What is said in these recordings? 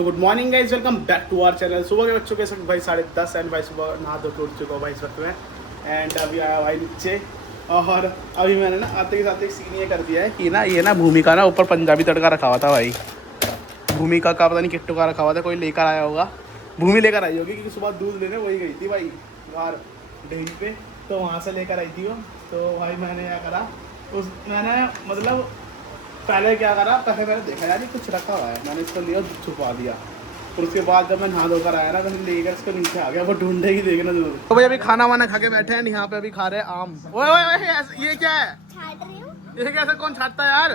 So good morning guys, welcome back to our channel. सुबह के बच्चों के सब भाई 10:30 एंड भाई सुबह नहा धो के उठ चुका हूँ भाई इस वक्त में। एंड अभी आया भाई नीचे और अभी मैंने ना आते के साथ एक सीन ये कर दिया है कि ना ये ना भूमिका ना ऊपर पंजाबी तड़का रखा हुआ था भाई। भूमिका का पता नहीं किट्टू का रखा हुआ था, कोई लेकर आया होगा, भूमि लेकर आई होगी क्योंकि सुबह दूध लेने वही गई थी भाई बाहर डेयरी पे, तो वहाँ से लेकर आई थी वो। तो भाई मैंने क्या करा मैंने मतलब पहले क्या करा, पहले मैंने देखा यार ये कुछ रखा हुआ है, मैंने इसको लिया छुपा दिया। फिर उसके बाद जब मैं नहा धोकर आया ना, मैंने लेकर इसको नीचे आ गया, वो ढूंढेगी देखना जरूर। तो भाई अभी खाना वाना खा के बैठे हैं यहाँ पे, अभी खा रहे हैं आम। ओए ओए ओए ये क्या है, ये कैसे कौन छाटता है यार?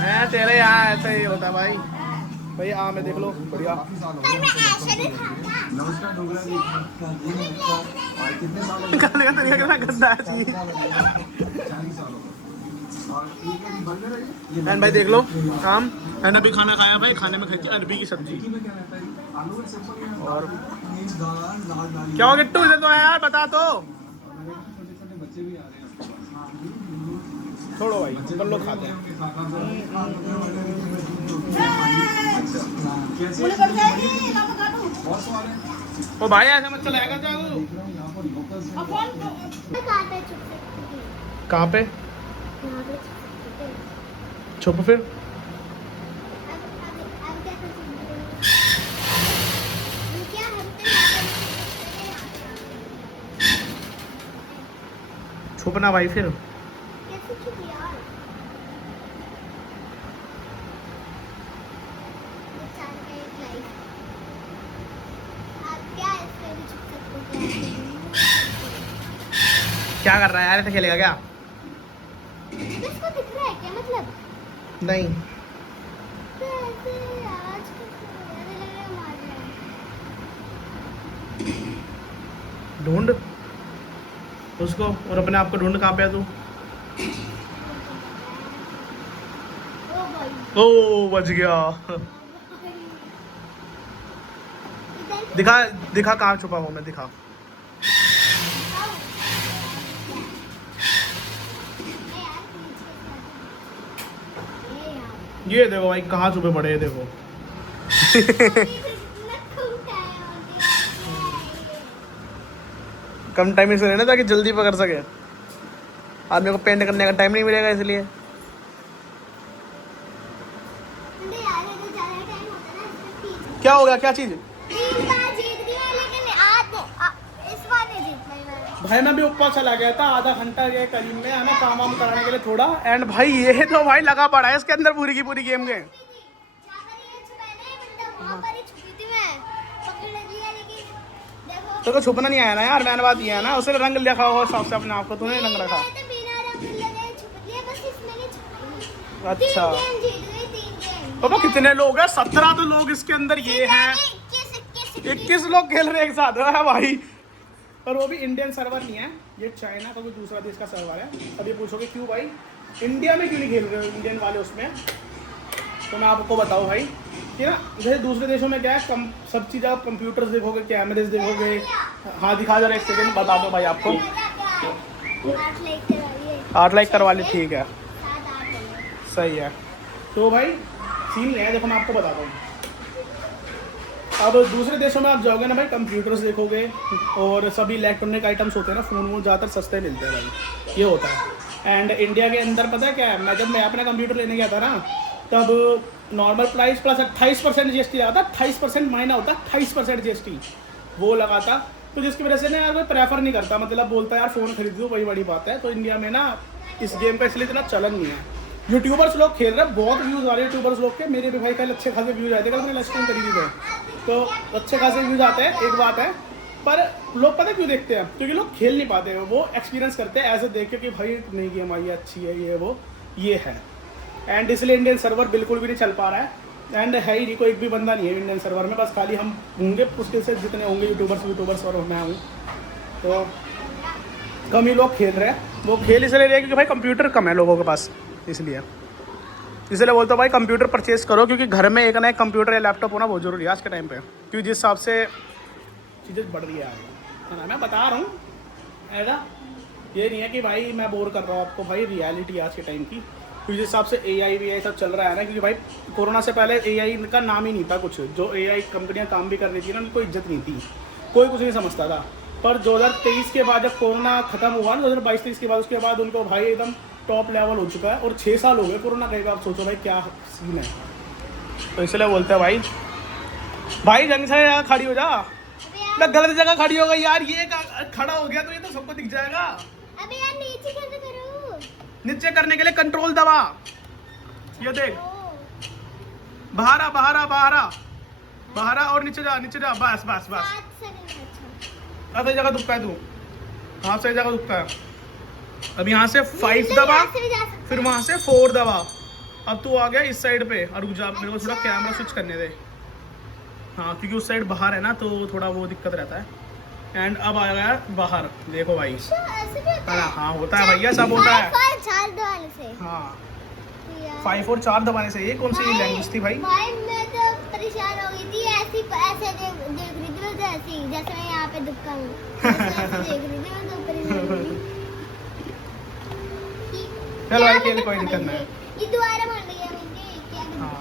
है तेरे यहाँ ऐसा ही होता है भाई। भाई आम है देख लो, बढ़िया। खाने का तरीका कितना गंदा है। एंड भाई देख लो आम, मैंने अभी खाना खाया भाई, खाने में खाई थी अरबी की सब्जी। और क्या हो गिट्टू इधर तो है यार, बता तो। छोड़ो भाई, सब लोग खाते हैं। ओ भाई ऐसे मत चलाएगा जाओ। कहाँ पे छुप फिर? छुपना भाई फिर। क्या कर रहा है यार, ऐसे खेलेगा क्या? इसको दिख रहा है क्या मतलब? नहीं तो ऐसे आज ढूंढ उसको और अपने आप को ढूंढ। कहाँ पे है तू? ओ बच गया। दिखा दिखा कहाँ छुपा हुआ मैं, दिखा। ये देखो भाई कहाँ छुपे पड़े हैं, देखो। कम टाइम में से रहना ताकि जल्दी पकड़ सके। आदमी को पेंट करने का टाइम नहीं मिलेगा इसलिए। क्या हो गया, क्या चीज? भाई मैं भी ऊपर चला गया था, आधा घंटा गया करीब में है ना काम वाम कराने के लिए थोड़ा। एंड भाई ये तो भाई लगा पड़ा है इसके अंदर पूरी की पूरी गेम के। तो छुपना नहीं आया ना यार, मैंने बात ये है ना, उसे रंग लिखा हुआ हिसाब से अपने आप को तूने रंग रखा। अच्छा पापा कितने लोग हैं? 17 तो लोग इसके अंदर ये हैं। 21 लोग खेल रहे हैं एक साथ है भाई। और वो भी इंडियन सर्वर नहीं है, ये चाइना का कोई दूसरा देश का सर्वर है। अब ये पूछोगे क्यों भाई इंडिया में क्यों नहीं खेल रहे हो इंडियन वाले उसमें? तो मैं आपको बताऊँ भाई कि ना जैसे दूसरे देशों में क्या है, सब चीज़ आप कंप्यूटर्स देखोगे, कैमरेज देखोगे। हाँ दिखा जरा एक सेकेंड, बता दो भाई आपको। 8 लाइक करवा ली, ठीक है सही है। तो भाई सीन है, देखो मैं आपको बताता हूँ। अब दूसरे देशों में आप जाओगे ना भाई, कंप्यूटर्स देखोगे और सभी इलेक्ट्रॉनिक आइटम्स होते हैं ना, फ़ोन वोन ज़्यादातर सस्ते मिलते हैं भाई, ये होता है। एंड इंडिया के अंदर पता है क्या है, जब मैं अपना कंप्यूटर लेने गया था ना, तब नॉर्मल प्राइस प्लस 28% GST लगा था। 28% मायना होता है 28% GST वो लगा था। तो जिसकी वजह से ना यार कोई प्रेफर नहीं करता, मतलब बोलता है यार फ़ोन खरीद दो, वही बड़ी बात है। तो इंडिया में ना इस गेम का इसलिए इतना चलन नहीं है। यूट्यूबर्स लोग खेल रहे हैं, बहुत व्यूज़ आ रहे हैं यूट्यूबर्स लोग के। मेरे भी भाई कल अच्छे खासे व्यूज़ आए थे, कल मैंने लाइव स्ट्रीम करी थी तो अच्छे खासे व्यूज़ आते हैं, एक बात है। पर लोग पता क्यों देखते हैं? क्योंकि लोग खेल नहीं पाते हैं, वो एक्सपीरियंस करते हैं ऐसे देख के कि भाई नहीं गेम आई अच्छी है, ये वो ये है। एंड इसलिए इंडियन सर्वर बिल्कुल भी नहीं चल पा रहा है। एंड है ही नहीं, कोई एक भी बंदा नहीं है इंडियन सर्वर में, बस खाली हम होंगे मुश्किल से जितने होंगे यूट्यूबर्स और मैं हूँ, तो कम ही लोग खेल रहे हैं। वो खेल इसलिए रहे क्योंकि भाई कंप्यूटर कम है लोगों के पास, इसलिए बोलता हूँ भाई कंप्यूटर परचेज करो, क्योंकि घर में एक ना एक कंप्यूटर या लैपटॉप होना बहुत ज़रूरी है आज के टाइम पे, क्योंकि जिस हिसाब से चीज़ें बढ़ रही है ना। मैं बता रहा हूँ ऐसा, ये नहीं है कि भाई मैं बोर कर रहा हूँ आपको, भाई रियलिटी आज के टाइम की जिस हिसाब से AI भी सब चल रहा है ना, क्योंकि भाई कोरोना से पहले AI का नाम ही नहीं था कुछ। जो AI कंपनियां काम भी कर रही थी ना, उनकी कोई इज्जत नहीं थी, कोई कुछ नहीं समझता था। पर 2023 के बाद जब कोरोना खत्म हुआ ना, 2022-23 के बाद, उसके बाद उनको भाई एकदम टॉप लेवल हो चुका है। और 6 साल हो गए कोरोना कहेगा, आप सोचो भाई क्या सीन है। तो इसलिए बोलते हैं भाई जंग से जगह खड़ी हो जा। मैं गलत जगह खड़ी हो गई यार, ये खड़ा हो गया तो ये तो सबको दिख जाएगा। अबे यार नीचे कैसे करूं? नीचे करने के लिए कंट्रोल दबा, ये देख, बाहर आ बाहर आ बाहर आ बाहर आ और नीचे जा बस बस बस। 7 सेकंड। अच्छा सही जगह दुखता है तू, हाँ सही जगह दुखता है। अब यहाँ से 5 दबा, फिर वहाँ से 4 दबा। अब तू आ गया इस साइड पे, और रुक जा, मेरे को थोड़ा कैमरा स्विच करने दे। हाँ क्योंकि उस साइड बाहर है ना, तो थोड़ा वो दिक्कत रहता है। एंड अब आ गया बाहर, देखो भाई। ऐसे भी होता है? हाँ होता है भैया, सब होता है। 5 4 दबाने से। हाँ यार 5 और 4 दबाने से। ये कौन सी लैंग्वेज थी भाई? भाई मैं तो परेशान हो गई थी, ऐसे देख रही थी मैं, जैसे मैं यहाँ पे दुक्का हूँ, ऐसे देख रही थी मैं, तो परेशान हो गई। चलो भाई, क्या खेल मतलब कोई दिक्कत समझ नहीं। गई? ये दोबारा बन रही है मुझे, क्या हाँ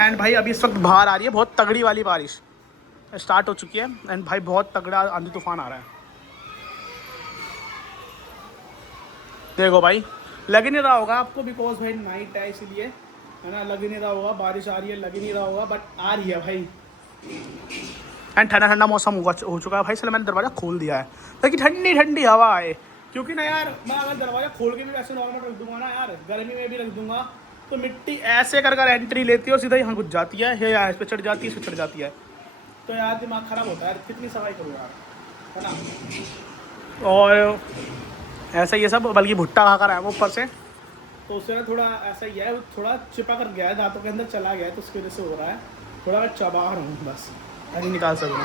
एंड भाई अभी इस वक्त बाहर आ रही है बहुत तगड़ी वाली बारिश, स्टार्ट हो चुकी है। एंड भाई बहुत तगड़ा आंधी तूफान आ रहा है। देखो भाई, लग ही नहीं रहा होगा आपको, बिकॉज भाई नाइट है इसलिए, है ना, लग ही नहीं रहा होगा। बारिश आ रही है, लग ही नहीं रहा होगा, बट आ रही है भाई। एंड ठंडा ठंडा मौसम हो चुका है भाई, इसलिए मैंने दरवाज़ा खोल दिया है ताकि ठंडी ठंडी हवा आए। क्योंकि ना यार, मैं अगर दरवाज़ा खोल के भी वैसे नॉर्मल रख दूंगा ना यार, गर्मी में भी रख दूंगा, तो मिट्टी ऐसे कर कर एंट्री लेती है और सीधा यहाँ घुस जाती है, या इस पर चढ़ जाती है, इस पर चढ़ जाती है। तो यार दिमाग ख़राब होता है यार, कितनी सफाई करूँ यार, है ना। और ऐसा ये सब, बल्कि भुट्टा खा कर आया वो ऊपर से, तो उससे ना थोड़ा ऐसा ही है, थोड़ा चिपक कर गया है, दांतों के अंदर चला गया है, तो उसकी वजह से हो रहा है। थोड़ा मैं चबा रहा हूँ बस, ऐसे निकाल सकूँ।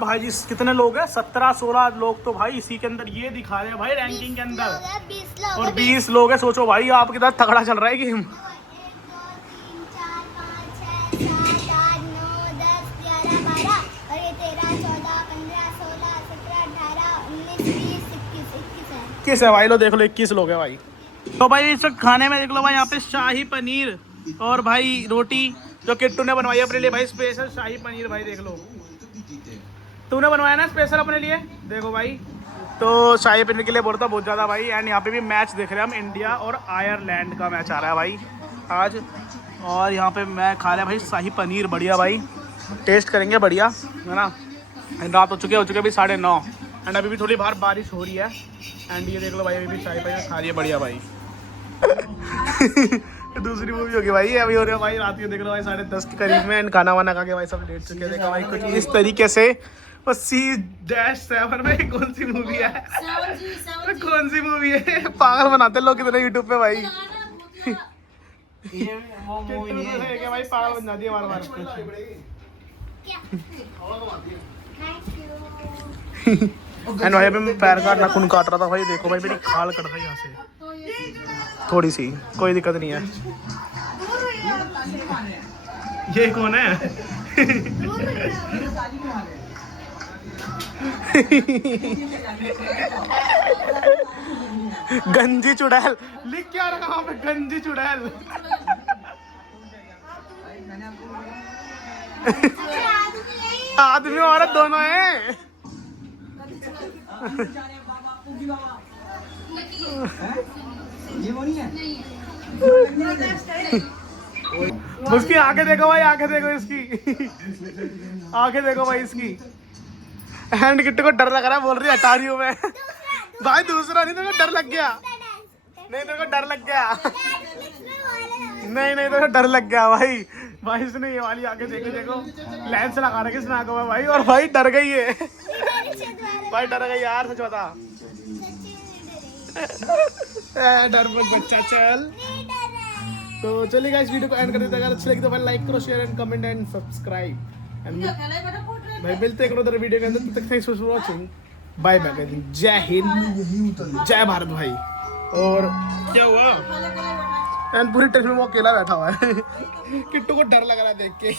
भाई जी कितने लोग हैं, 17-16 लोग तो भाई इसी के अंदर ये दिखा रहे हैं भाई, रैंकिंग के अंदर। 20 लोग और 20 लोग हैं, सोचो भाई आपके साथ तगड़ा चल रहा है गेम। 1 2 3 4 5 6 7 8 9 10 11 12 और ये 13 14 15 16 17 18 19 20 21 है। किस है भाई, लो देख लो 21 लोग हैं भाई। तो भाई इस वक्त खाने में देख लो भाई, यहाँ पे शाही पनीर और भाई रोटी जो किट्टू ने बनवाई अपने लिए भाई, स्पेशल शाही पनीर भाई, देख लो। तूने बनवाया ना स्पेशल अपने लिए, देखो भाई। तो शाही पनीर के लिए बोलता बहुत ज़्यादा भाई। एंड यहाँ पे भी मैच देख रहे हैं हम, इंडिया और आयरलैंड का मैच आ रहा है भाई आज। और यहाँ पे मैं खा रहा भाई शाही पनीर, बढ़िया भाई, टेस्ट करेंगे बढ़िया, है ना। एंड रात हो चुके अभी 9:30। एंड अभी भी थोड़ी बाहर बारिश हो रही है। एंड ये देख लो भाई, अभी भी शाही पनीर खा रही है बढ़िया भाई। दूसरी मूवी होगी भाई, अभी हो रही है भाई रात को, देख लो भाई 10:30 के करीब में। एंड खाना वाना खा के भाई सब लेट चुके हैं। देखा भाई कुछ इस तरीके से। और C-7 में कौन सी मूवी है, कौन सी मूवी है, पागल बनाते लोग कितने यूट्यूब पे भाई। ये वो मूवी नहीं है। क्या भाई, पागल बन जाती है बार बार। एंड भाई अभी मैं पैर का नाखून काट रहा था भाई, देखो भाई मेरी खाल कट गई यहाँ से थोड़ी सी, कोई दिक्कत नहीं है। ये कौन है? गंजी चुड़ैल लिख क्या रखा वहाँ पे, गंजी चुड़ैल। आदमी औरत दोनों हैं। ये वो नहीं है। उसकी आंखें देखो भाई, आंखें देखो इसकी, आंखें देखो भाई इसकी। एंड किट्टू को डर लग रहा है, बोल रही है हटा रही हूँ मैं। भाई दूसरा नहीं, तेरे को डर लग गया। नहीं तेरे को डर लग गया। नहीं तेरे को डर लग गया भाई। भाई इसने ये वाली आंखें देखी, देखो लेंस लगा रखी इसने आंखों में भाई, और भाई डर गई है। भाई डर गई यार, सच बता। डर मत बच्चा, चल। तो चलिए गाइस, वीडियो को एंड कर देते हैं। अगर अच्छा लगे तो भाई लाइक करो, share and comment and subscribe. And भाई मिलते हैं एक वीडियो के अंदर, तब तक thanks for watching, bye bye, जय हिंद, जय भारत भाई। और क्या हुआ, एंड पूरी टेस्ट में वो अकेला बैठा हुआ है। किट्टू को डर लग रहा है देख के।